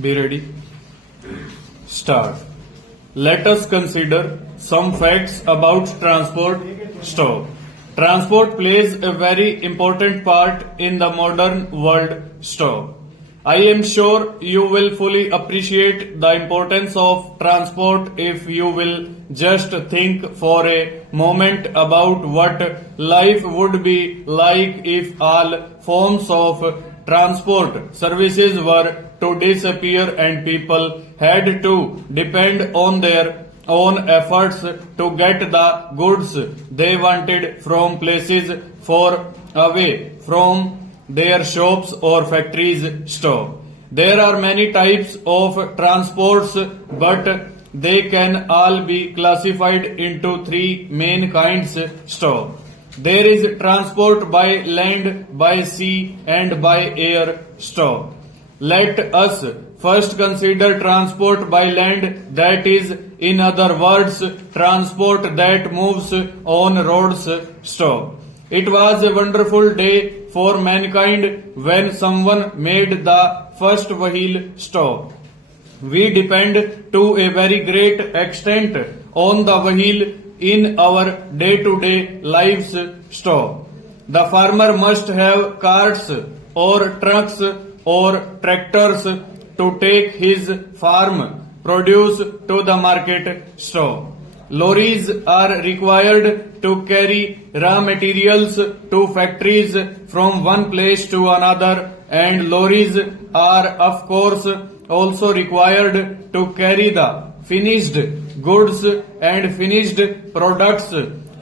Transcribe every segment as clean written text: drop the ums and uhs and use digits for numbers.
Be ready. Start. Let us consider some facts about transport. Stop. Transport plays a very important part in the modern world. Stop. I am sure you will fully appreciate the importance of transport if you will just think for a moment about what life would be like if all forms of transport services were to disappear and people had to depend on their own efforts to get the goods they wanted from places far away from their shops or factories. Stop. There are many types of transports, but they can all be classified into three main kinds. Stop. There is transport by land, by sea, and by air. Stop. Let us first consider transport by land, that is, in other words, transport that moves on roads. Stop. It was a wonderful day for mankind when someone made the first vehicle. Stop. We depend to a very great extent on the vehicle in our day-to-day lives. Stop. The farmer must have carts or trucks or tractors to take his farm produce to the market. Stop. Lorries are required to carry raw materials to factories from one place to another, and lorries are of course also required to carry the finished goods and finished products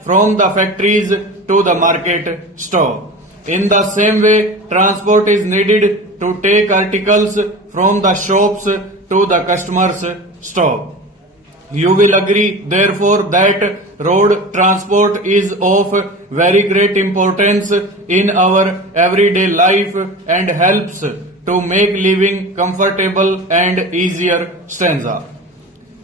from the factories to the market. Stop. In the same way, transport is needed to take articles from the shops to the customers. Stop. You will agree, therefore, that road transport is of very great importance in our everyday life and helps to make living comfortable and easier. Stanza.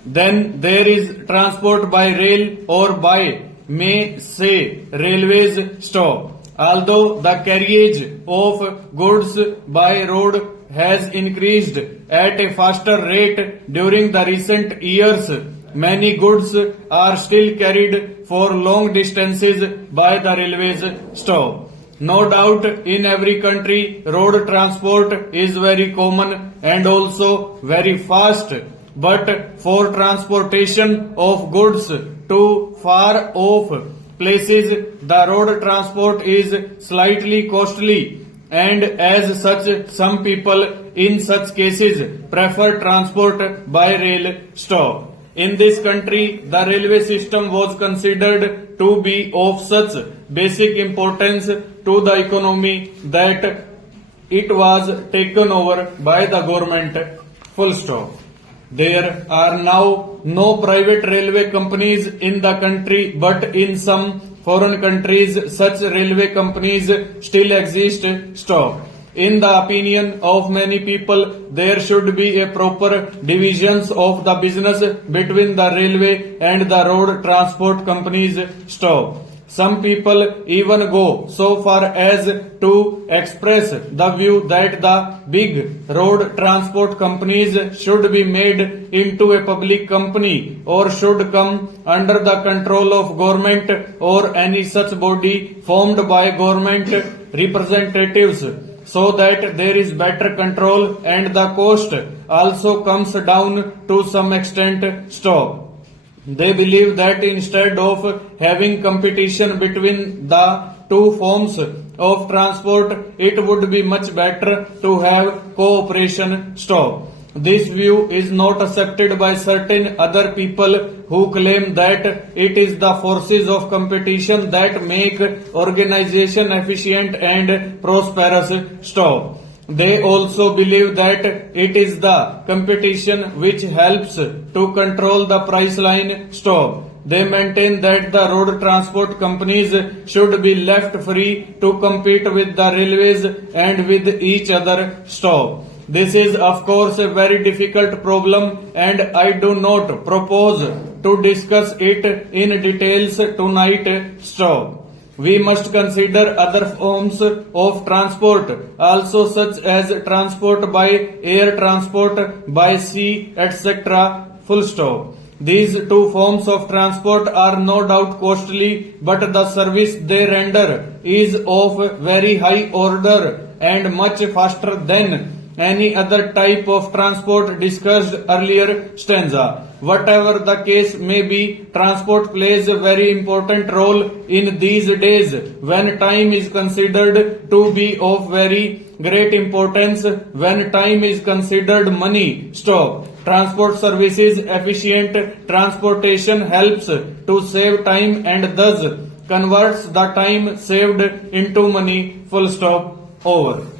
Then there is transport by rail or by, may say, railways. Stop. Although the carriage of goods by road has increased at a faster rate during the recent years, many goods are still carried for long distances by the railways. Stop. No doubt in every country road transport is very common and also very fast, but for transportation of goods to far off places the road transport is slightly costly, and as such some people in such cases prefer transport by rail. Stop. In this country, the railway system was considered to be of such basic importance to the economy that it was taken over by the government. Full stop. There are now no private railway companies in the country, but in some foreign countries such railway companies still exist. Stop. In the opinion of many people, there should be a proper divisions of the business between the railway and the road transport companies. Stop. Some people even go so far as to express the view that the big road transport companies should be made into a public company or should come under the control of government or any such body formed by government representatives, so that there is better control and the cost also comes down to some extent. Stop. They believe that instead of having competition between the two forms of transport, it would be much better to have cooperation. Stop. This view is not accepted by certain other people who claim that it is the forces of competition that make organization efficient and prosperous. Stop. They also believe that it is the competition which helps to control the price line. Stop. They maintain that the road transport companies should be left free to compete with the railways and with each other. Stop. This is of course a very difficult problem and I do not propose to discuss it in details tonight. Stop. We must consider other forms of transport also, such as transport by air, transport by sea, etc. Full stop. These two forms of transport are no doubt costly, but the service they render is of very high order and much faster than any other type of transport discussed earlier stanza. Whatever the case may be, transport plays a very important role in these days when time is considered to be of very great importance, when time is considered money. Stop. Transport services efficient transportation helps to save time and thus converts the time saved into money. Full stop. Over.